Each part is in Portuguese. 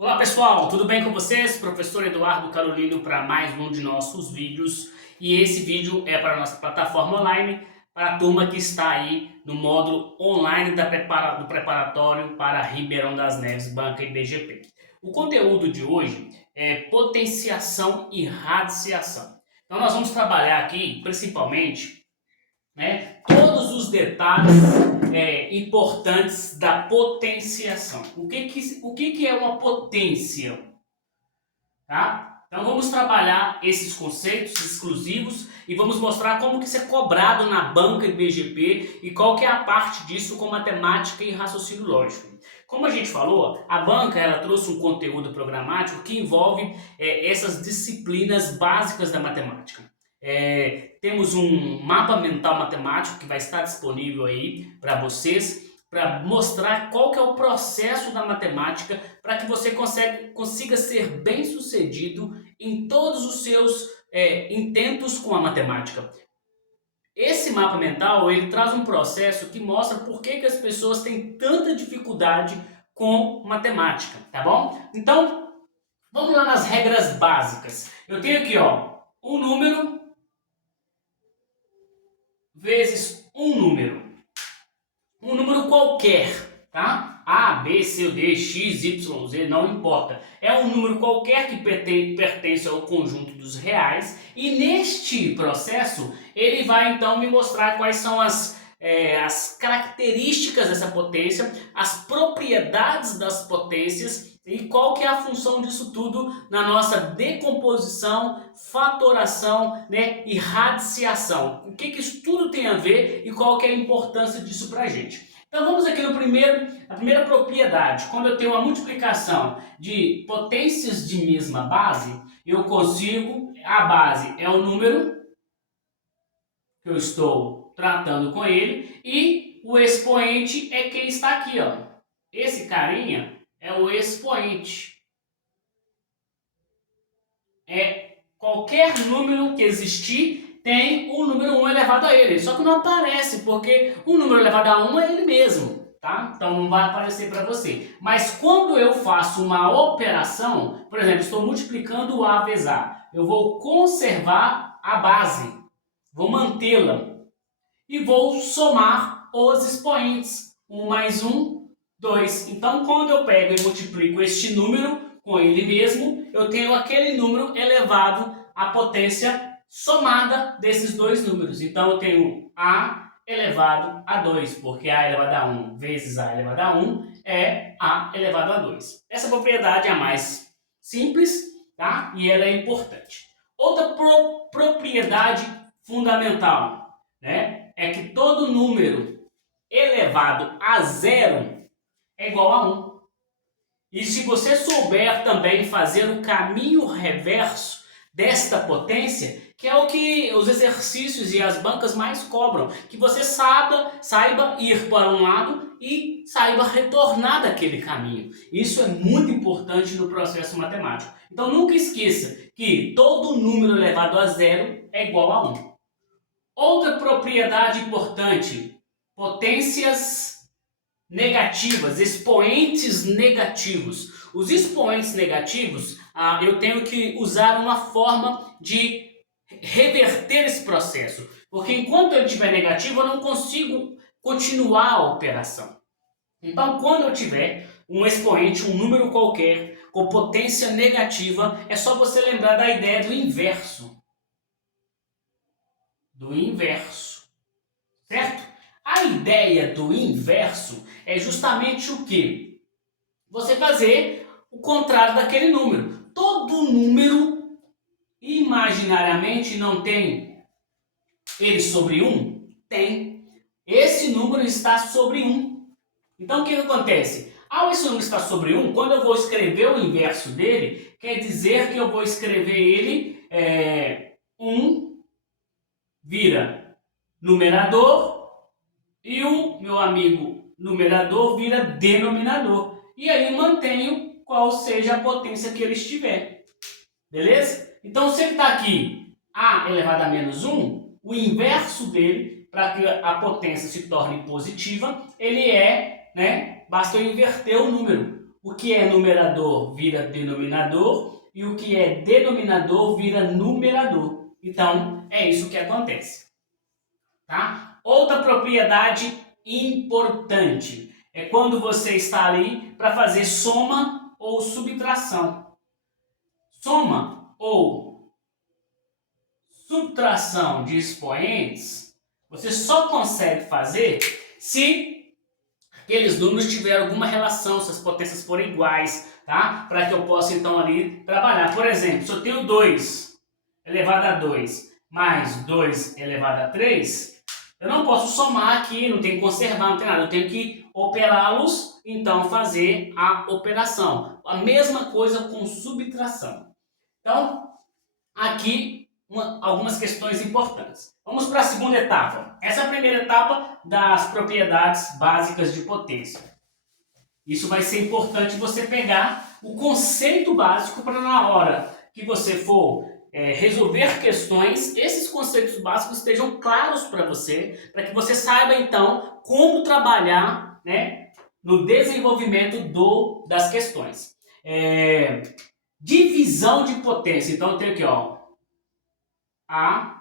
Olá pessoal, tudo bem com vocês? Professor Eduardo Carolino para mais um de nossos vídeos. E esse vídeo é para a nossa plataforma online, para a turma que está aí no módulo online do preparatório para Ribeirão das Neves, Banca e BGP. O conteúdo de hoje é potenciação e radiciação. Então nós vamos trabalhar aqui principalmente, todos os detalhes importantes da potenciação. O que é uma potência? Tá? Então vamos trabalhar esses conceitos exclusivos e vamos mostrar como que isso é cobrado na banca e BGP e qual que é a parte disso com matemática e raciocínio lógico. Como a gente falou, a banca ela trouxe um conteúdo programático que envolve essas disciplinas básicas da matemática. Temos um mapa mental matemático que vai estar disponível aí para vocês, para mostrar qual que é o processo da matemática para que você consiga ser bem sucedido em todos os seus intentos com a matemática. Esse mapa mental ele traz um processo que mostra por que as pessoas têm tanta dificuldade com matemática, tá bom? Então, vamos lá nas regras básicas. Eu tenho aqui, um número vezes um número qualquer, tá? A, B, C, D, X, Y, Z, não importa. É um número qualquer que pertence ao conjunto dos reais e neste processo ele vai então me mostrar quais são as características dessa potência, as propriedades das potências e qual que é a função disso tudo na nossa decomposição, fatoração, e radiciação. O que isso tudo tem a ver e qual que é a importância disso para a gente. Então vamos aqui no a primeira propriedade. Quando eu tenho uma multiplicação de potências de mesma base, eu consigo, a base é o número que eu estou tratando com ele e o expoente é quem está aqui, Esse carinha é o expoente. Qualquer número que existir tem o número 1 elevado a ele. Só que não aparece, porque o número elevado a 1 é ele mesmo, tá? Então não vai aparecer para você. Mas quando eu faço uma operação, por exemplo, estou multiplicando o A vezes A, eu vou conservar a base, vou mantê-la e vou somar os expoentes. 1 mais 1, 2. Então, quando eu pego e multiplico este número com ele mesmo, eu tenho aquele número elevado à potência somada desses dois números. Então, eu tenho A elevado a 2, porque A elevado a 1 vezes A elevado a 1 é A elevado a 2. Essa propriedade é a mais simples, tá? E ela é importante. Outra propriedade fundamental, é que todo número elevado a zero é igual a 1. E se você souber também fazer o caminho reverso desta potência, que é o que os exercícios e as bancas mais cobram, que você saiba ir para um lado e saiba retornar daquele caminho. Isso é muito importante no processo matemático. Então nunca esqueça que todo número elevado a zero é igual a 1. Outra propriedade importante, potências negativas, expoentes negativos. Os expoentes negativos, eu tenho que usar uma forma de reverter esse processo, porque enquanto ele estiver negativo, eu não consigo continuar a operação. Então, quando eu tiver um expoente, um número qualquer, com potência negativa, é só você lembrar da ideia do inverso. Certo? A ideia do inverso é justamente o que? Você fazer o contrário daquele número. Todo número, imaginariamente, não tem ele sobre 1? Tem. Esse número está sobre 1. Então, o que acontece? Ao esse número estar sobre 1, quando eu vou escrever o inverso dele, quer dizer que eu vou escrever ele 1 vira numerador e o meu amigo numerador vira denominador. E aí mantenho qual seja a potência que ele estiver. Beleza? Então, se ele está aqui A elevado a menos 1, o inverso dele, para que a potência se torne positiva, ele basta eu inverter o número. o que é numerador vira denominador e o que é denominador vira numerador. Então, é isso que acontece. Tá? Outra propriedade importante é quando você está ali para fazer soma ou subtração. Soma ou subtração de expoentes, você só consegue fazer se aqueles números tiverem alguma relação, se as potências forem iguais, tá? Para que eu possa então ali trabalhar. Por exemplo, se eu tenho 2 elevado a 2 mais 2 elevado a 3, eu não posso somar aqui, não tenho que conservar, não tem nada. Eu tenho que operá-los, então fazer a operação. A mesma coisa com subtração. Então, aqui algumas questões importantes. Vamos para a segunda etapa. Essa é a primeira etapa das propriedades básicas de potência. Isso vai ser importante você pegar o conceito básico para na hora que você for resolver questões, esses conceitos básicos estejam claros para você, para que você saiba então como trabalhar, né, no desenvolvimento das questões. Divisão de potência. Então eu tenho aqui, ó, A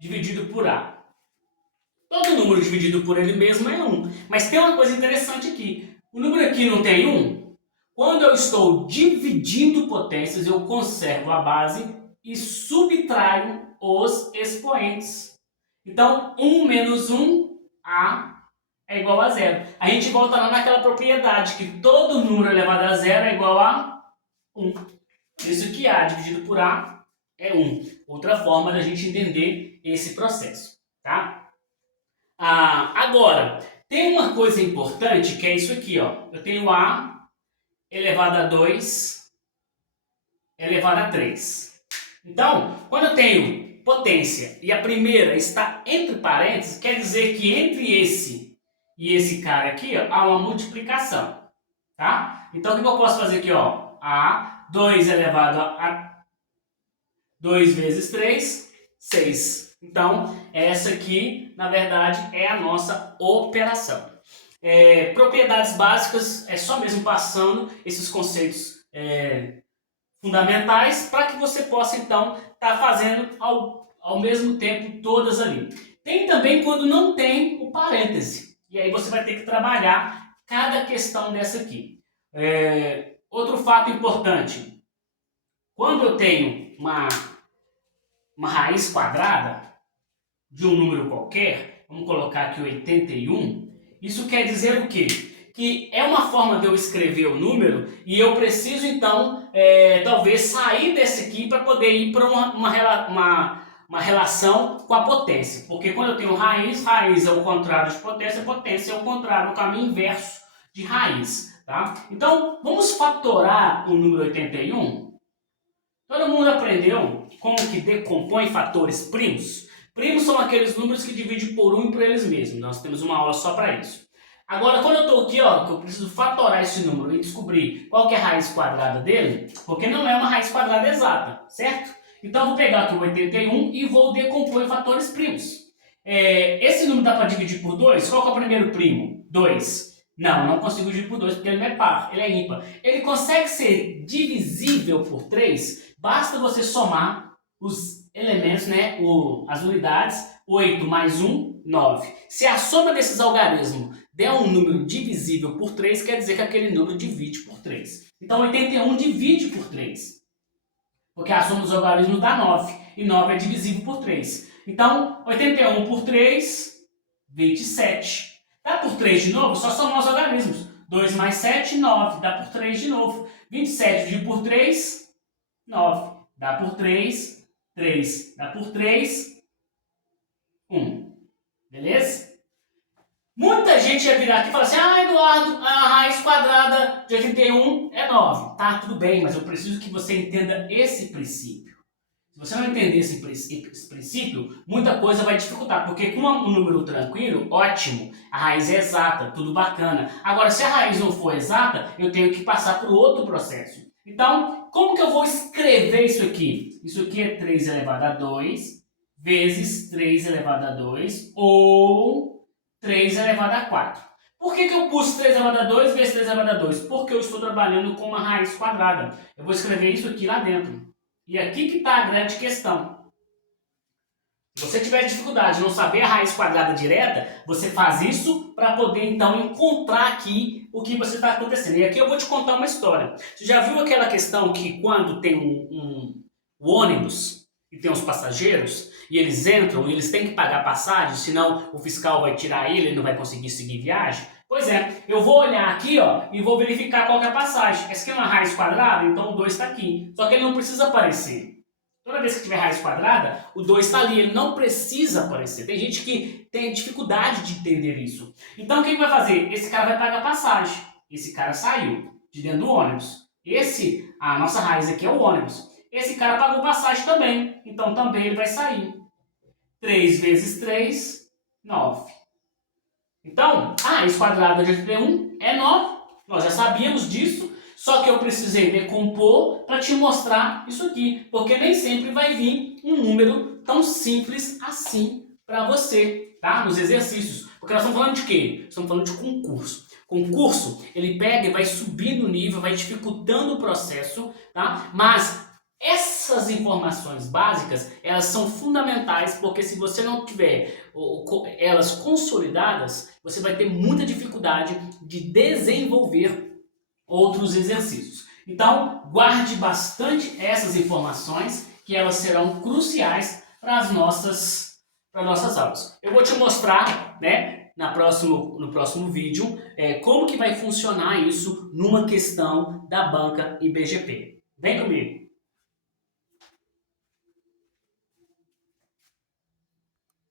dividido por A. Todo número dividido por ele mesmo é 1. Mas tem uma coisa interessante aqui. O número aqui não tem 1? Quando eu estou dividindo potências, eu conservo a base e subtraio os expoentes. Então, 1 menos 1, A é igual a 0. A gente volta lá naquela propriedade que todo número elevado a 0 é igual a 1. Isso que A dividido por A é 1. Outra forma da gente entender esse processo, tá? Agora, tem uma coisa importante que é isso aqui, ó. Eu tenho A elevado a 2 elevado a 3. Então, quando eu tenho potência e a primeira está entre parênteses, quer dizer que entre esse e esse cara aqui, ó, há uma multiplicação, tá? Então, o que eu posso fazer aqui, ó? A 2 elevado a 2 vezes 3, 6. Então, essa aqui, na verdade, é a nossa operação. Propriedades básicas, é só mesmo passando esses conceitos fundamentais para que você possa, então, estar fazendo ao mesmo tempo todas ali. Tem também quando não tem o parêntese. E aí você vai ter que trabalhar cada questão dessa aqui. Outro fato importante. Quando eu tenho uma raiz quadrada de um número qualquer, vamos colocar aqui 81, isso quer dizer o quê? Que é uma forma de eu escrever o número e eu preciso então, talvez sair desse aqui para poder ir para uma relação com a potência. Porque quando eu tenho raiz é o contrário de potência é o contrário, o caminho inverso de raiz. Tá? Então, vamos fatorar o número 81? Todo mundo aprendeu como que decompõe fatores primos? Primos são aqueles números que dividem por 1 e por eles mesmos. Nós temos uma aula só para isso. Agora, quando eu estou aqui, ó, que eu preciso fatorar esse número e descobrir qual que é a raiz quadrada dele, porque não é uma raiz quadrada exata, certo? Então, eu vou pegar aqui o 81 e vou decompor em fatores primos. Esse número dá para dividir por 2? Qual que é o primeiro primo? 2. Não consigo dividir por 2 porque ele não é par, ele é ímpar. Ele consegue ser divisível por 3? Basta você somar os elementos, né, as unidades, 8 mais 1, 9. Se a soma desses algarismos der um número divisível por 3, quer dizer que aquele número divide por 3. Então 81 divide por 3, porque a soma dos algarismos dá 9, e 9 é divisível por 3. Então 81 por 3, 27. Dá por 3 de novo? Só somar os algarismos. 2 mais 7, 9. Dá por 3 de novo. 27 dividido por 3, 9. Dá por 3, 3. Dá por 3, 1. Beleza? Muita gente ia virar aqui e falar assim: Eduardo, a raiz quadrada de 81 é 9. Tá, tudo bem, mas eu preciso que você entenda esse princípio. Se você não entender esse princípio, muita coisa vai dificultar, porque com um número tranquilo, ótimo, a raiz é exata, tudo bacana. Agora, se a raiz não for exata, eu tenho que passar por outro processo. Então, como que eu vou escrever isso aqui? Isso aqui é 3 elevado a 2 vezes 3 elevado a 2 ou 3 elevado a 4. Por que eu pus 3 elevado a 2 vezes 3 elevado a 2? Porque eu estou trabalhando com uma raiz quadrada. Eu vou escrever isso aqui lá dentro. E aqui que está a grande questão. Se você tiver dificuldade de não saber a raiz quadrada direta, você faz isso para poder então encontrar aqui o que você está acontecendo. E aqui eu vou te contar uma história. Você já viu aquela questão que quando tem um ônibus e tem os passageiros, e eles entram e eles têm que pagar passagem, senão o fiscal vai tirar ele não vai conseguir seguir viagem? Pois é, eu vou olhar aqui ó, e vou verificar qual que é a passagem. Essa aqui é uma raiz quadrada, então o 2 está aqui. Só que ele não precisa aparecer. Toda vez que tiver raiz quadrada, o 2 está ali, ele não precisa aparecer. Tem gente que tem dificuldade de entender isso. Então o que ele vai fazer? Esse cara vai pagar passagem. Esse cara saiu de dentro do ônibus. A nossa raiz aqui é o ônibus. Esse cara pagou passagem também, então também ele vai sair. 3 vezes 3, 9. Então, a raiz quadrada de 81 é 9. Nós já sabíamos disso. Só que eu precisei decompor para te mostrar isso aqui, porque nem sempre vai vir um número tão simples assim para você, tá? Nos exercícios. Porque nós estamos falando de quê? Estamos falando de concurso. Concurso, ele pega e vai subindo o nível, vai dificultando o processo, tá? Mas essas informações básicas, elas são fundamentais, porque se você não tiver elas consolidadas, você vai ter muita dificuldade de desenvolver outros exercícios. Então, guarde bastante essas informações, que elas serão cruciais para as nossas aulas. Eu vou te mostrar, né, no próximo vídeo, como que vai funcionar isso numa questão da banca IBGP. Vem comigo!